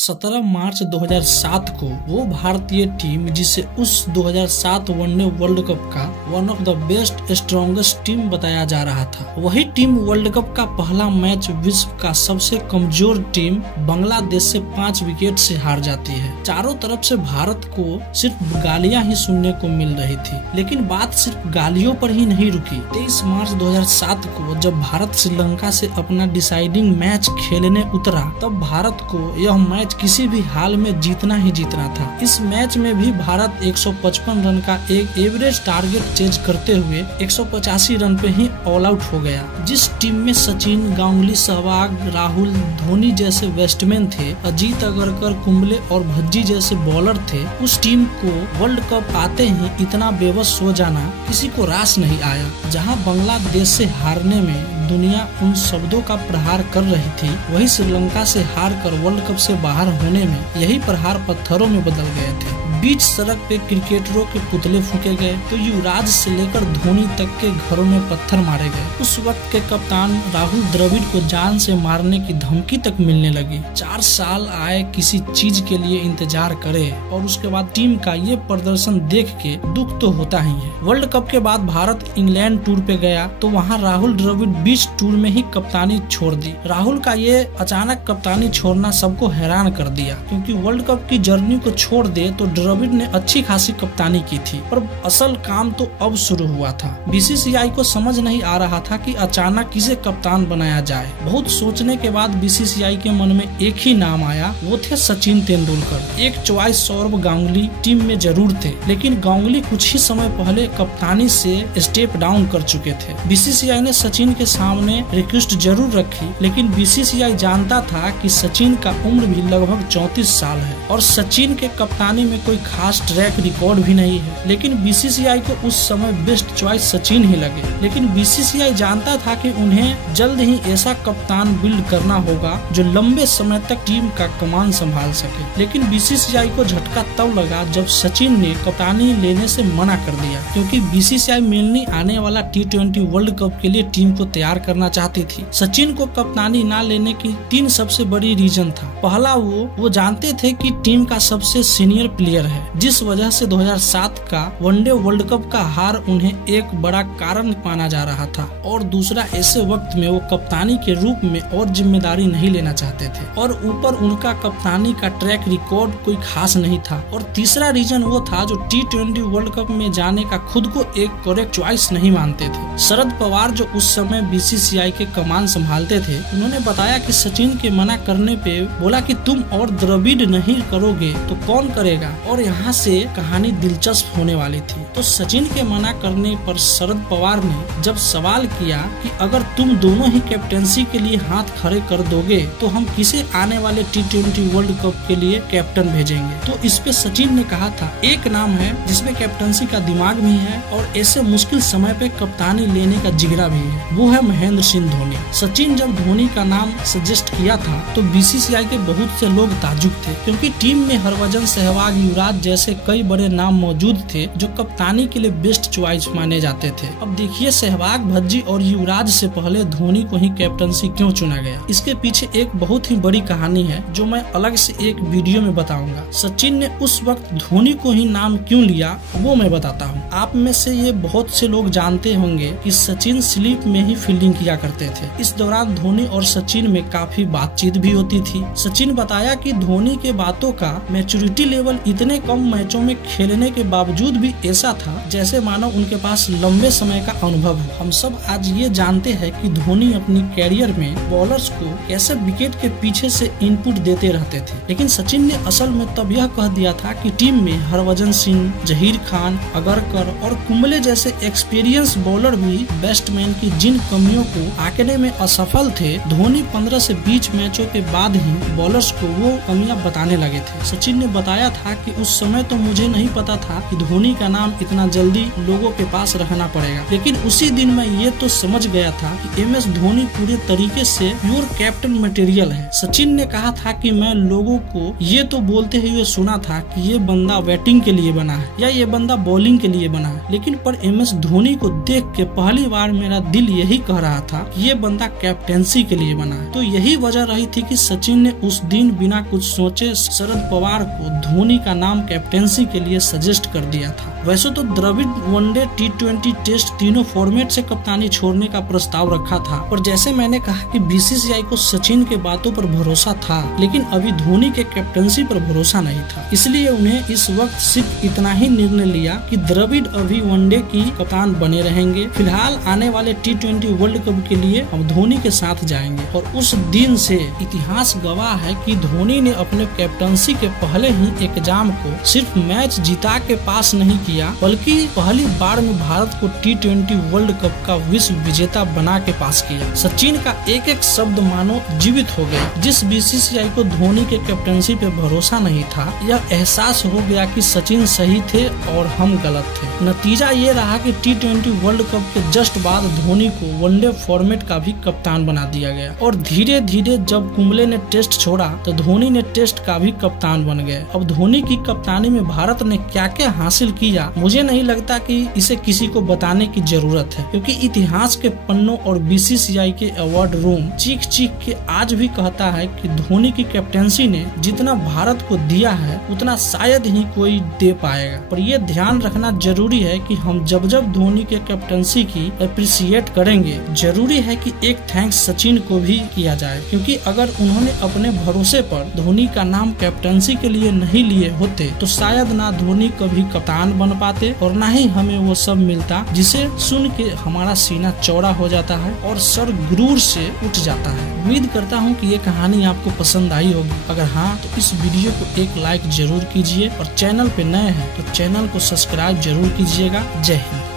17 मार्च 2007 को वो भारतीय टीम जिसे उस 2007 वनडे वर्ल्ड कप का one of the best strongest team बताया जा रहा था, वही टीम वर्ल्ड कप का पहला मैच विश्व का सबसे कमजोर टीम बांग्लादेश से 5 विकेट से हार जाती है। चारों तरफ से भारत को सिर्फ गालियां ही सुनने को मिल रही थी, लेकिन बात सिर्फ गालियों पर ही नहीं रुकी। 23 मार्च 2007 को जब भारत श्रीलंका से अपना डिसाइडिंग मैच खेलने उतरा, तब भारत को यह मैच किसी भी हाल में जीतना ही जीतना था। इस मैच में भी भारत 155 रन का एक एवरेज टारगेट चेज करते हुए 185 रन पे ही ऑल आउट हो गया। जिस टीम में सचिन, गांगुली, सहवाग, राहुल, धोनी जैसे बैट्समैन थे, अजीत अगरकर, कुंबले और भज्जी जैसे बॉलर थे, उस टीम को वर्ल्ड कप आते ही इतना बेबस हो जाना किसी को रास नहीं आया। जहां बांग्लादेश से हारने में दुनिया उन शब्दों का प्रहार कर रही थी, वही श्रीलंका से हारकर वर्ल्ड कप से बाहर होने में यही प्रहार पत्थरों में बदल गए थे। बीच सड़क पे क्रिकेटरों के पुतले फूके गए तो युवराज से लेकर धोनी तक के घरों में पत्थर मारे गए। उस वक्त के कप्तान राहुल द्रविड़ को जान से मारने की धमकी तक मिलने लगी। 4 साल आए किसी चीज के लिए इंतजार करे और उसके बाद टीम का ये प्रदर्शन देख के दुख तो होता ही है। वर्ल्ड कप के बाद भारत इंग्लैंड टूर पे गया तो वहाँ राहुल द्रविड़ बीच टूर में ही कप्तानी छोड़ दी। राहुल का ये अचानक कप्तानी छोड़ना सबको हैरान कर दिया, क्योंकि वर्ल्ड कप की जर्नी को छोड़ दे तो द्रविड़ ने अच्छी खासी कप्तानी की थी, पर असल काम तो अब शुरू हुआ था। बीसीसीआई को समझ नहीं आ रहा था कि अचानक किसे कप्तान बनाया जाए। बहुत सोचने के बाद बीसीसीआई के मन में एक ही नाम आया, वो थे सचिन तेंदुलकर। एक चॉइस सौरभ गांगुली टीम में जरूर थे, लेकिन गांगुली कुछ ही समय पहले कप्तानी से स्टेप डाउन कर चुके थे। बीसीसीआई ने सचिन के सामने रिक्वेस्ट जरूर रखी, लेकिन बीसीसीआई जानता था कि सचिन का उम्र भी लगभग 34 साल है और सचिन के कप्तानी में कोई खास ट्रैक रिकॉर्ड भी नहीं है। लेकिन बीसीसीआई को उस समय बेस्ट चॉइस सचिन ही लगे। लेकिन बीसीसीआई जानता था कि उन्हें जल्द ही ऐसा कप्तान बिल्ड करना होगा जो लंबे समय तक टीम का कमान संभाल सके। लेकिन बीसीसीआई को झटका तब लगा जब सचिन ने कप्तानी लेने से मना कर दिया, क्योंकि बीसीसीआई मेनली आने वाला T20 वर्ल्ड कप के लिए टीम को तैयार करना चाहती थी। सचिन को कप्तानी न लेने की 3 सबसे बड़ी रीजन था। पहला, वो जानते थे कि टीम का सबसे सीनियर प्लेयर है, जिस वजह से 2007 का वनडे वर्ल्ड कप का हार उन्हें एक बड़ा कारण माना जा रहा था। और दूसरा, ऐसे वक्त में वो कप्तानी के रूप में और जिम्मेदारी नहीं लेना चाहते थे, और ऊपर उनका कप्तानी का ट्रैक रिकॉर्ड कोई खास नहीं था। और तीसरा रीजन वो था जो T20 वर्ल्ड कप में जाने का खुद को एक करेक्ट चॉइस नहीं मानते थे। शरद पवार जो उस समय बीसीसीआई के कमान संभालते थे, उन्होंने बताया कि सचिन के मना करने पे बोला कि तुम और द्रविड़ नहीं करोगे तो कौन करेगा। और यहाँ से कहानी दिलचस्प होने वाली थी। तो सचिन के मना करने पर शरद पवार ने जब सवाल किया कि अगर तुम दोनों ही कैप्टेंसी के लिए हाथ खड़े कर दोगे तो हम किसे आने वाले T20 वर्ल्ड कप के लिए कैप्टन भेजेंगे, तो इस पे सचिन ने कहा था, एक नाम है जिसमें कैप्टंसी का दिमाग भी है और ऐसे मुश्किल समय पे कप्तानी लेने का जिगरा भी है, वो है महेंद्र सिंह धोनी। सचिन जब धोनी का नाम सजेस्ट किया था तो बीसीसीआई के बहुत से लोग ताजुब थे, क्योंकि टीम में हरभजन, सहवाग, युवराज जैसे कई बड़े नाम मौजूद थे जो कप्तानी के लिए बेस्ट चॉइस माने जाते थे। अब देखिए, सहवाग, भज्जी और युवराज से पहले धोनी को ही कैप्टंसी क्यों चुना गया, इसके पीछे एक बहुत ही बड़ी कहानी है जो मैं अलग से एक वीडियो में बताऊंगा। सचिन ने उस वक्त धोनी को ही नाम क्यों लिया वो मैं बताता हूँ। आप में से ये बहुत से लोग जानते होंगे कि सचिन स्लीप में ही फील्डिंग किया करते थे। इस दौरान धोनी और सचिन में काफी बातचीत भी होती थी। सचिन बताया कि धोनी के बातों का मैच्योरिटी लेवल इतने कम मैचों में खेलने के बावजूद भी ऐसा था जैसे मानो उनके पास लंबे समय का अनुभव हो। हम सब आज ये जानते हैं कि धोनी अपनी कैरियर में बॉलर्स को कैसे विकेट के पीछे से इनपुट देते रहते थे, लेकिन सचिन ने असल में तब यह कह दिया था कि टीम में हरभजन सिंह, जहीर खान, अगरकर और कुंबले जैसे एक्सपीरियंस बॉलर भी बैट्समैन की जिन कमियों को आंकने में असफल थे, धोनी 15 से 20 मैचों के बाद ही बॉलर्स को वो कमियां बताने लगे थे। सचिन ने बताया था कि उस समय तो मुझे नहीं पता था कि धोनी का नाम इतना जल्दी लोगों के पास रखना पड़ेगा, लेकिन उसी दिन मैं ये तो समझ गया था कि MS धोनी पूरे तरीके से प्योर कैप्टन मटेरियल है। सचिन ने कहा था कि मैं लोगों को ये तो बोलते हुए सुना था कि ये बंदा बैटिंग के लिए बना है या ये बंदा बॉलिंग के लिए बना है, लेकिन पर MS धोनी को देख के पहली बार मेरा दिल यही कह रहा था कि ये बंदा कैप्टेंसी के लिए बना है। तो यही वजह रही थी कि सचिन ने उस दिन बिना कुछ सोचे शरद पवार को धोनी का नाम कैप्टेंसी के लिए सजेस्ट कर दिया था। वैसे तो द्रविड़ वनडे, T20 टेस्ट तीनों फॉर्मेट से कप्तानी छोड़ने का प्रस्ताव रखा था, और जैसे मैंने कहा कि BCCI को सचिन के बातों पर भरोसा था, लेकिन अभी धोनी के कैप्टेंसी पर भरोसा नहीं था। इसलिए उन्हें इस वक्त सिर्फ इतना ही निर्णय लिया कि द्रविड़ अभी वनडे की कप्तान बने रहेंगे। फिलहाल आने वाले T20 वर्ल्ड कप के लिए हम धोनी के साथ जाएंगे, और उस दिन से इतिहास गवाह है कि धोनी ने अपने कैप्टनसी के पहले ही एग्जाम को सिर्फ मैच जीता के पास नहीं किया, बल्कि पहली बार में भारत को T20 वर्ल्ड कप का विश्व विजेता बना के पास किया। सचिन का एक एक शब्द मानो जीवित हो गया। जिस BCCI को धोनी के कैप्टनसी पे भरोसा नहीं था, यह एहसास हो गया कि सचिन सही थे और हम गलत थे। नतीजा ये रहा कि T20 वर्ल्ड कप के जस्ट बाद धोनी को वनडे फॉर्मेट का भी कप्तान बना दिया गया, और धीरे धीरे जब कुंबले ने टेस्ट छोड़ा तो धोनी ने टेस्ट का भी कप्तान बन गए। अब धोनी की कप्तानी में भारत ने क्या क्या हासिल किया, मुझे नहीं लगता कि इसे किसी को बताने की जरूरत है, क्योंकि इतिहास के पन्नों और BCCI के अवार्ड रूम चीख चीख के आज भी कहता है कि धोनी की कैप्टेंसी ने जितना भारत को दिया है उतना शायद ही कोई दे पाएगा। पर यह ध्यान रखना जरूरी है कि हम जब जब धोनी के कैप्टेंसी की अप्रिशिएट करेंगे, जरूरी है कि एक थैंक्स सचिन को भी किया जाए, क्योंकि अगर उन्होंने अपने भरोसे पर धोनी का नाम कैप्टेंसी के लिए नहीं लिए होते तो शायद ना धोनी कभी कप्तान बन पाते और ना ही हमें वो सब मिलता जिसे सुन के हमारा सीना चौड़ा हो जाता है और सर गुरूर से उठ जाता है। उम्मीद करता हूँ कि ये कहानी आपको पसंद आई होगी। अगर हाँ तो इस वीडियो को एक लाइक जरूर कीजिए, और चैनल पे नए हैं तो चैनल को सब्सक्राइब जरूर कीजिएगा। जय हिंद।